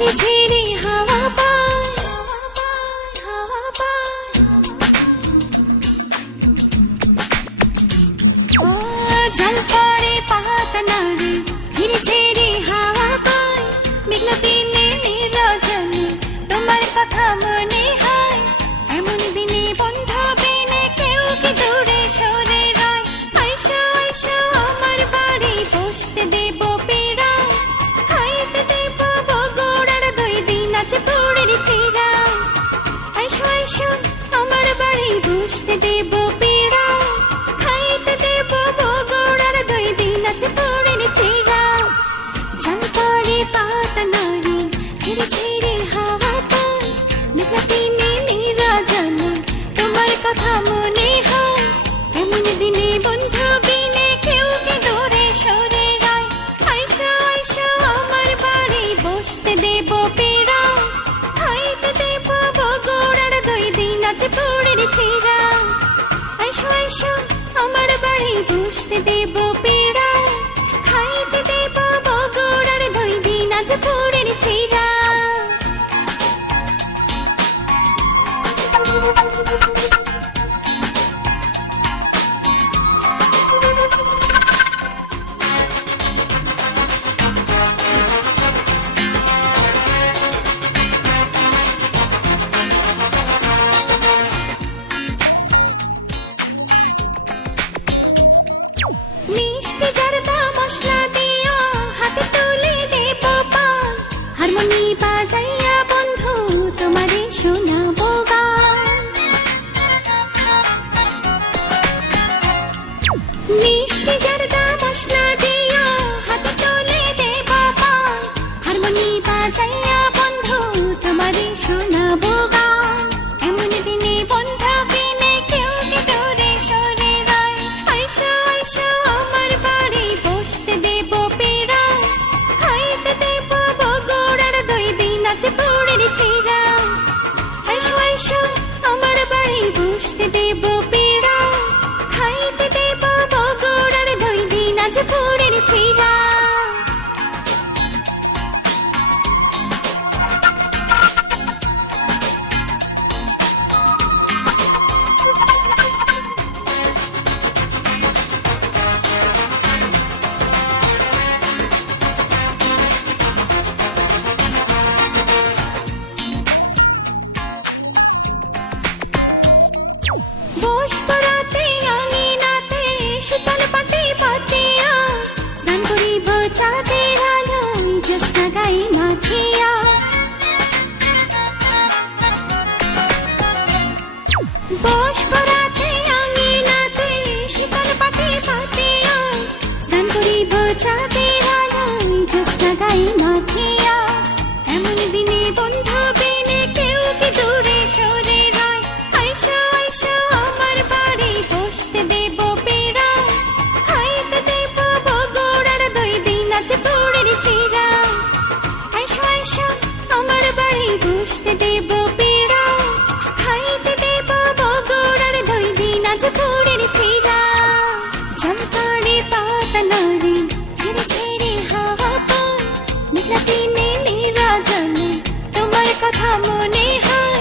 ঝিরি ঝিরি হাওয়া পায় ও জল পড়ে পাতা নাড়ে ঝিরি ঝিরি হাওয়া পায় মেঘলা দিনে নীরজনে তোমার কথা মনে হয় এমন দিনে বন্ধু বিনে কেউ কি দূরে সরে রয় আইসো আইসো আমার বাড়ি বসতে দেব পীড়া খাইতে দেব বগুড়ার দই দিন আছে পুরের চিরা আইসো আইসো আমার বাড়ি বসতে দেব পীড়া খাইতে দেব বগুড়ার দই দিন আছে পুরের চিরা জল পড়ে পাতা নাড়ে ঝিরি ঝিরি হাওয়া পায় মেঘলা দিনে নীরজনে তোমার কথা মনে হয় এমন দিনে বন্ধু বিনে কেউ কি দূরে সরে রয় আইসো আইসো আমার বাড়ি বসতে দেব পীড়া খাইতে দেব বগুড়ার দই দিন আছে পুরের চিরা আইসো আইসো আমার বাড়ি বসতে দেব পীড়া খাইতে দেব বগুড়ার দই দিন আছে পুরের চিরা মিষ্টি জর্দা মশলা দিয়া হাতে তুলে দেব পান হারমোনি বাজাইয়া বন্ধু তোমারে শোনাবো গান মিষ্টি জর্দা মশলা দিয়া হাতে তুলে দেব পান হারমোনি বাজাইয়া বন্ধু তোমারে শোনাবো গান এমন দিনে বন্ধু বিনে কেউ কি দূরে সরে রয় আইসো আইসো আমার বাড়ি বসতে দেব পীড়া খাইতে দেব বগুড়ার দই দিন আছে পুরের চিরা আইসো আইসো আমার বাড়ি বসতে দেব পীড়া খাইতে দেব বগুড়ার দই দিন আছে পুরের চিরা বসপরাতে আঙিনাতে শীতল পাটি পাতিয়া স্নান করিব চাঁদের আলোয় জ্যোৎস্না গাই মাখিয়া বসপরাতে আঙিনাতে শীতল পাটি পাতিয়া স্নান করিব চাঁদের আলোয় জ্যোৎস্না গাই মাখিয়া এমন দিনে বন্ধু বিনে কেউ কি দূরে সরে রয় আইসো আইসো আমার বাড়ি বসতে দেব পীড়া খাইতে দেব বগুড়ার দই দিন আছে পুরের চিরা আইসো আইসো আমার বাড়ি বসতে দেব পীড়া খাইতে দেব বগুড়ার দই দিন আছে পুরের চিরা জল পড়ে পাতা নাড়ে ঝিরি ঝিরি হাওয়া পায় মেঘলা দিনে নীরজনে তোমার কথা মনে হয়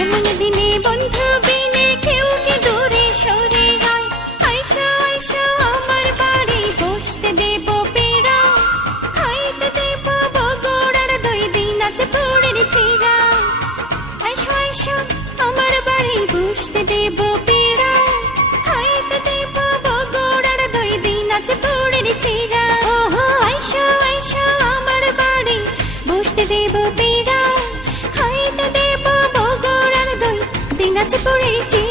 এমন দিনে বন্ধু বিনে কেউ কি দূরে সরে রয় আইসো আইসো আমার বাড়ি বসতে দেব পীড়া খাইতে দেব বগুড়ার দই দিন আছে পুরের চিরা আইসো আইসো আমার বাড়ি বসতে দেব পীড়া খাইতে দেব বগুড়ার দই দিন আছে পুরের চিরা ওহো আইসো আইসো আমার বাড়ি বসতে দেব পীড়া খাইতে দেব বগুড়ার দই দিন আছে পুরের চিরা